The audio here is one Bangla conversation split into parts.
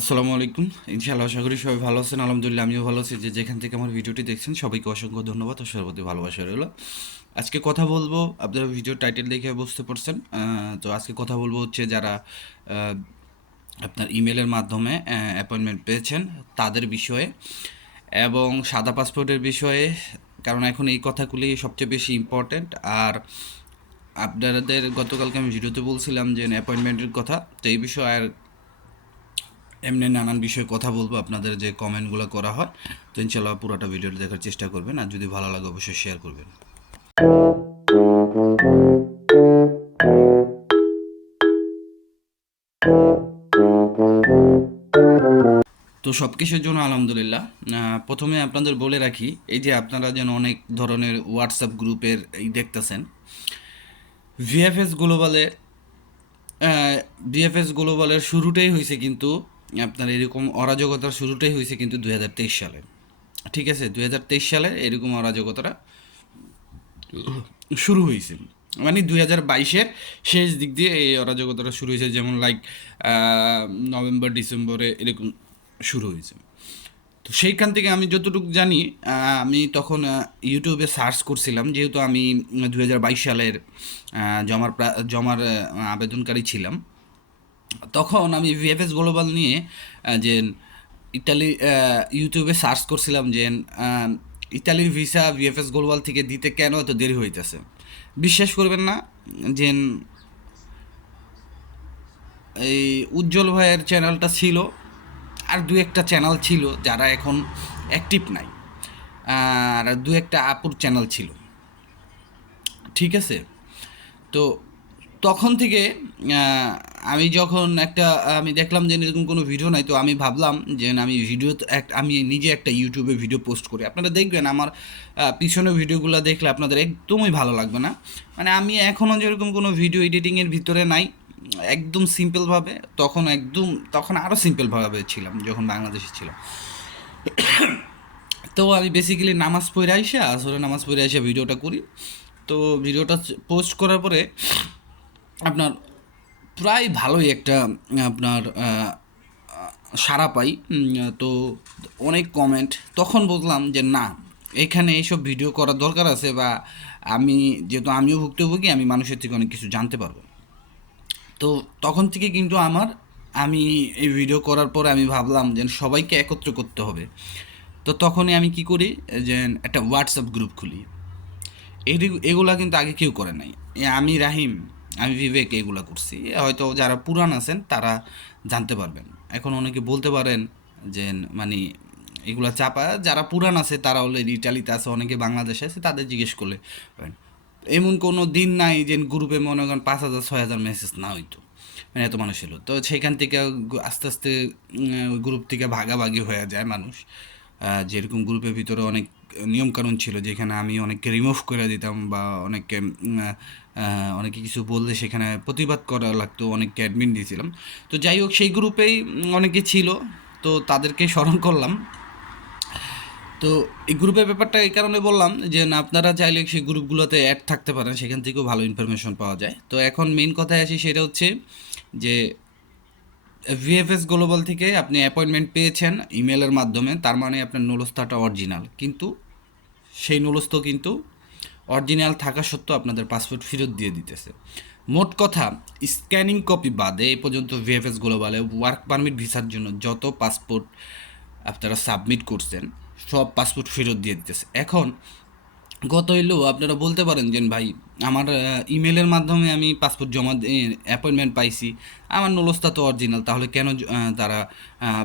আসসালামু আলাইকুম। ইনশাআল্লাহ আশা করি সবাই ভালো আছেন। আলহামদুলিল্লাহ আমিও ভালো আছি। যেখান থেকে আমার ভিডিওটি দেখছেন সবাইকে অসংখ্য ধন্যবাদ ও সর্বতি ভালোবাসা রইল। আজকে কথা বলবো, আপনারা ভিডিও টাইটেল দেখে বুঝতে পারছেন। তো আজকে কথা বলবো হচ্ছে যারা আহ, আপনার ইমেলের মাধ্যমে অ্যাপয়েন্টমেন্ট পেয়েছেন তাদের বিষয়ে এবং সাদা পাসপোর্টের বিষয়ে, কারণ এখন এই কথাগুলি সবচেয়ে বেশি ইম্পর্ট্যান্ট। আর আপনাদের গতকালকে আমি ভিডিওতে বলছিলাম যে অ্যাপয়েন্টমেন্টের কথা, তো এই বিষয়ে আর এমনি নানান বিষয়ে কথা বলবো। আপনাদের যে কমেন্টগুলো করা হয়, তো ইনশাল্লাহ পুরোটা ভিডিওটা দেখার চেষ্টা করবেন, আর যদি ভালো লাগে অবশ্যই শেয়ার করবেন। তো সব কিছুর জন্য আলহামদুলিল্লাহ। প্রথমে আপনাদের বলে রাখি, এই যে আপনারা যেন অনেক ধরনের হোয়াটসঅ্যাপ গ্রুপের এই দেখতেছেন, ভিএফএস গ্লোবালের ভিএফএস গ্লোবালের শুরুটাই হয়েছে কিন্তু আপনার এরকম অরাজকতার শুরুটাই হয়েছে কিন্তু 2023 সালে। ঠিক আছে, 2023 সালে এরকম অরাজকতাটা শুরু হয়েছে, মানে 2022-এর শেষ দিক দিয়ে এই অরাজকতাটা শুরু হয়েছে। যেমন লাইক নভেম্বর ডিসেম্বরে এরকম শুরু হয়েছে। তো সেইখান থেকে আমি যতটুকু জানি, আমি তখন ইউটিউবে সার্চ করছিলাম, যেহেতু আমি 2022 সালের জমার আবেদনকারী ছিলাম। তখন আমি ভিএফএস গ্লোবাল নিয়ে যে ইতালি ইউটিউবে সার্চ করছিলাম যে ইতালির ভিসা ভিএফএস গ্লোবাল থেকে দিতে কেন এত দেরি হইতেছে। বিশ্বাস করবেন না যে এই উজ্জ্বল ভাইয়ের চ্যানেলটা ছিল, আর দু একটা চ্যানেল ছিল যারা এখন অ্যাক্টিভ নাই, আর দু একটা আপুর চ্যানেল ছিল। ঠিক আছে, তো তখন থেকে আহ, আমি যখন আমি দেখলাম যে এরকম কোনো ভিডিও নাই, তো আমি ভাবলাম যে আমি আমি নিজে একটা ইউটিউবে ভিডিও পোস্ট করি। আপনারা দেখবেন আমার পিছনের ভিডিওগুলো দেখলে আপনাদের একদমই ভালো লাগবে না। মানে আমি এখনও যেরকম কোনো ভিডিও এডিটিংয়ের ভিতরে নাই, একদম সিম্পলভাবে, তখন আরও সিম্পলভাবে ছিলাম যখন বাংলাদেশে ছিলাম। তো আমি বেসিক্যালি নামাজ পড়ে আইসা, আসলে নামাজ পড়ে আইসা ভিডিওটা করি। তো ভিডিওটা পোস্ট করার পরে আপনার প্রায় ভালোই একটা আপনার সাড়া পাই। তো অনেক কমেন্ট, তখন বুঝলাম যে না, এখানে এইসব ভিডিও করার দরকার আছে, বা আমি যেহেতু আমিও ভুক্তভোগী, আমি মানুষের থেকে অনেক কিছু জানতে পারবো। তো তখন থেকে কিন্তু আমি এই ভিডিও করার পরে আমি ভাবলাম যে সবাইকে একত্র করতে হবে। তো তখনই আমি কি করি, যে একটা হোয়াটসঅ্যাপ গ্রুপ খুলি। এগুলা কিন্তু আগে কেউ করে নাই। আমি রাহিম, আমি বিবেক এগুলা করছি। হয়তো যারা পুরান আছেন তারা জানতে পারবেন। এখন অনেকে বলতে পারেন যে মানে এগুলা চাপা, যারা পুরান আছে তারা অলরেডি ইটালিতে আছে, অনেকে বাংলাদেশে আছে, তাদের জিজ্ঞেস করলে পারেন। এমন কোনো দিন নাই যে গ্রুপে মনে করেন 5,000 6,000 মেসেজ না হইতো, মানে এত মানুষ ছিল। তো সেখান থেকে আস্তে আস্তে ওই গ্রুপ থেকে ভাগাভাগি হয়ে যায় মানুষ। যেরকম গ্রুপের ভিতরে অনেক নিয়মকানুন ছিল, যেখানে আমি অনেককে রিমুভ করে দিতাম, বা অনেকে কিছু বললে সেখানে প্রতিবাদ করা লাগতো, অনেককে অ্যাডমিন দিয়েছিলাম। তো যাই হোক, সেই গ্রুপেই অনেকে ছিল, তো তাদেরকে স্মরণ করলাম। তো এই গ্রুপের ব্যাপারটা এই কারণে বললাম যে না, আপনারা চাইলে সেই গ্রুপগুলোতে অ্যাড থাকতে পারেন, সেখান থেকেও ভালো ইনফরমেশন পাওয়া যায়। তো এখন মেইন কথায় আসি, সেটা হচ্ছে যে ভিএফএস গ্লোবাল থেকে আপনি অ্যাপয়েন্টমেন্ট পেয়েছেন ইমেলের মাধ্যমে, তার মানে আপনার নুলস্থাটা অরিজিনাল, কিন্তু সেই নুলস্থ কিন্তু অরিজিনাল থাকা সত্ত্বেও আপনাদের পাসপোর্ট ফেরত দিয়ে দিতেছে। মোট কথা, স্ক্যানিং কপি বাদে এই পর্যন্ত ভিএফএস গ্লোবালে ওয়ার্ক পারমিট ভিসার জন্য যত পাসপোর্ট আপনারা সাবমিট করছেন, সব পাসপোর্ট ফেরত দিয়ে দিতেছে। এখন গত এলেও আপনারা বলতে পারেন যে ভাই, আমার ইমেলের মাধ্যমে আমি পাসপোর্ট জমা অ্যাপয়েন্টমেন্ট পাইছি, আমার নলস্তা তো অরিজিনাল, তাহলে কেন তারা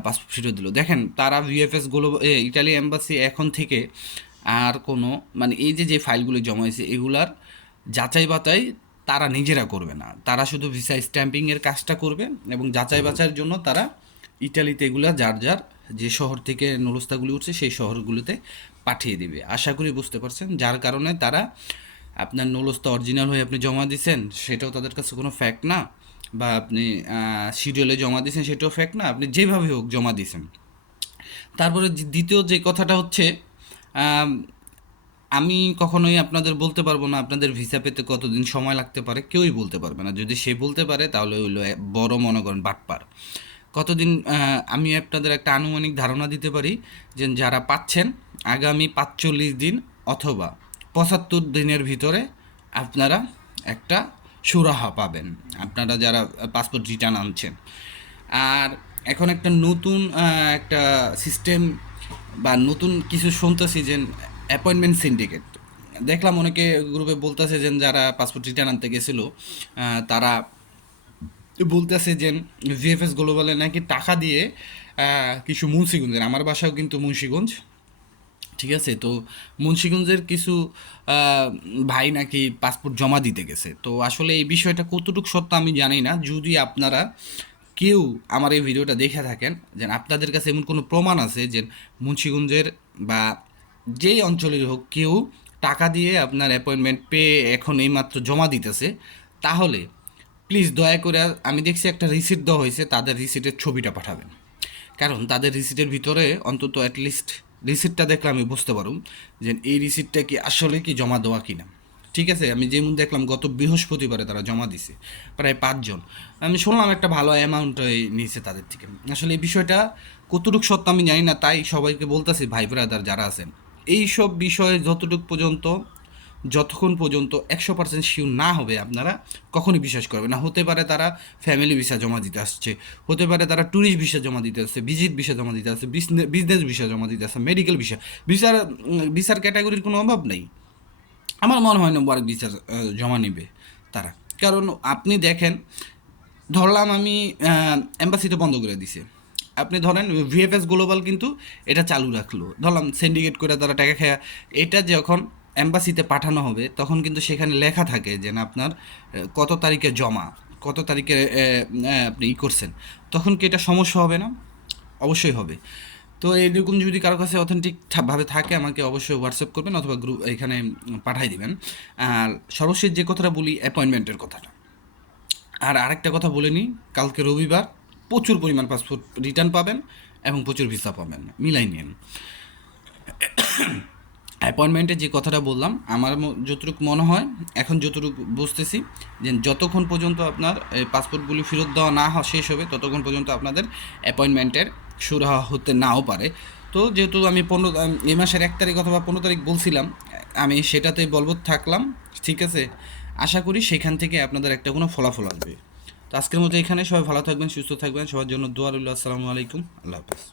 পাসপোর্ট ফেরত দিল? দেখেন, তারা ভিএফএস গুলো ইটালি এম্বাসি এখন থেকে আর কোনো, মানে এই যে যে ফাইলগুলো জমা হয়েছে এগুলার যাচাই বাছাই তারা নিজেরা করবে না, তারা শুধু ভিসা স্ট্যাম্পিংয়ের কাজটা করবে, এবং যাচাই বাছাইয়ের জন্য তারা ইটালিতে এগুলা যার যার যে শহর থেকে নলস্তাগুলি উঠছে সেই শহরগুলোতে পাঠিয়ে দিবে। আশা করি বুঝতে পারছেন, যার কারণে তারা আপনার নলস্তা অরিজিনাল হয়ে আপনি জমা দিছেন সেটাও তাদের কাছে কোনো ফ্যাক্ট না, বা আপনি শিডিউলে জমা দিয়েছেন সেটাও ফ্যাক্ট না, আপনি যেভাবে হোক জমা দিয়েছেন। তারপরে দ্বিতীয় যে কথাটা হচ্ছে, আম, আমি কখনোই আপনাদের বলতে পারবো না আপনাদের ভিসা পেতে কতদিন সময় লাগতে পারে, কেউই বলতে পারবে না। যদি সে বলতে পারে তাহলে হইলো বড় মনে করেন বাটপার। কতদিন আমি আপনাদের একটা আনুমানিক ধারণা দিতে পারি যে যারা পাচ্ছেন আগামী ৪৫ দিন অথবা ৭৫ দিনের ভিতরে আপনারা একটা সুরাহা পাবেন, আপনারা যারা পাসপোর্ট রিটার্ন আনছেন। আর এখন একটা নতুন একটা সিস্টেম বা নতুন কিছু শুনতেছি যে অ্যাপয়েন্টমেন্ট সিন্ডিকেট দেখলাম, অনেকে গ্রুপে বলতেছে যে যারা পাসপোর্ট রিটার্ন আনতে গেছিলো তারা বলতেছে যে ভিএফএস গ্লোবালে নাকি টাকা দিয়ে কিছু মুন্সিগঞ্জের, আমার বাসাও কিন্তু মুন্সিগঞ্জ, ঠিক আছে, তো মুন্সিগঞ্জের কিছু ভাই নাকি পাসপোর্ট জমা দিতে গেছে। তো আসলে এই বিষয়টা কতটুকু সত্য আমি জানি না। যদি আপনারা কেউ আমার এই ভিডিওটা দেখে থাকেন যে আপনাদের কাছে এমন কোনো প্রমাণ আছে যে মুন্সিগঞ্জের বা যেই অঞ্চলের হোক কেউ টাকা দিয়ে আপনার অ্যাপয়েন্টমেন্ট পেয়ে এখন এইমাত্র জমা দিতেছে, তাহলে প্লিজ দয়া করে, আমি দেখছি একটা রিসিট দেওয়া হয়েছে, তাদের রিসিটের ছবিটা পাঠাবেন। কারণ তাদের রিসিটের ভিতরে অন্তত অ্যাটলিস্ট রিসিটটা দেখলে আমি বুঝতে পারুম যে এই রিসিটটা কি আসলে কি জমা দেওয়া কিনা। ঠিক আছে, আমি যেমন দেখলাম গত বৃহস্পতিবারে তারা জমা দিছে প্রায় ৫ জন। আমি শুনলাম একটা ভালো অ্যামাউন্ট নিয়েছে তাদের থেকে। আসলে এই বিষয়টা কতটুকু সত্য আমি জানি না, তাই সবাইকে বলতেছি ভাই ব্রাদার যারা আছেন, এইসব বিষয়ে যতক্ষণ পর্যন্ত ১০০% শিওর না হবে আপনারা কখনই বিশ্বাস করবেন না। হতে পারে তারা ফ্যামিলি ভিসা জমা দিতে আসছে, হতে পারে তারা ট্যুরিস্ট ভিসা জমা দিতে আসছে, ভিজিট ভিসা জমা দিতে আসছে, বিজনেস ভিসা জমা দিতে আসছে, মেডিকেল ভিসার ক্যাটাগরির কোনো অভাব নেই। আমার মনে হয় না ওয়ার্ক ভিসা জমা নেবে তারা। কারণ আপনি দেখেন, ধরলাম আমি এম্বাসিতে বন্ধ করে দিছে, আপনি ধরেন ভিএফএস গ্লোবাল কিন্তু এটা চালু রাখলো, ধরলাম সিন্ডিকেট করে তারা টাকা খায়, এটা যখন এম্বাসিতে পাঠানো হবে তখন কিন্তু সেখানে লেখা থাকে যে না আপনার কত তারিখে জমা, কত তারিখে আপনি করছেন, তখন কি এটা সমস্যা হবে না? অবশ্যই হবে। তো এরকম যদি কারো কাছে অথেন্টিক ভাবে থাকে আমাকে অবশ্যই হোয়াটসঅ্যাপ করবেন অথবা গ্রুপ এখানে পাঠাই দিবেন। আর সর্বশেষ যে কথাটা বলি, অ্যাপয়েন্টমেন্টের কথাটা। আর আরেকটা কথা বলে নিই, কালকে রবিবার প্রচুর পরিমাণ পাসপোর্ট রিটার্ন পাবেন এবং প্রচুর ভিসা পাবেন, মিলাই নিন। অ্যাপয়েন্টমেন্টে যে কথাটা বললাম, আমার যতটুকু মনে হয় এখন যতটুকু বুঝতেছি যে যতক্ষণ পর্যন্ত আপনার পাসপোর্টগুলি ফেরত দেওয়া না শেষ হবে ততক্ষণ পর্যন্ত আপনাদের অ্যাপয়েন্টমেন্টের শুরু হতে নাও পারে। তো যেহেতু আমি এই মাসের ১ তারিখ অথবা ১৫ তারিখ বলছিলাম, আমি সেটাতেই বলবৎ থাকলাম, ঠিক আছে। আশা করি সেখান থেকে আপনাদের একটা কোনো ফলাফল আসবে। তো আজকের মতো এখানে, সবাই ভালো থাকবেন, সুস্থ থাকবেন, সবার জন্য দোয়া রইল। আসসালামু আলাইকুম, আল্লাহ হাফেজ।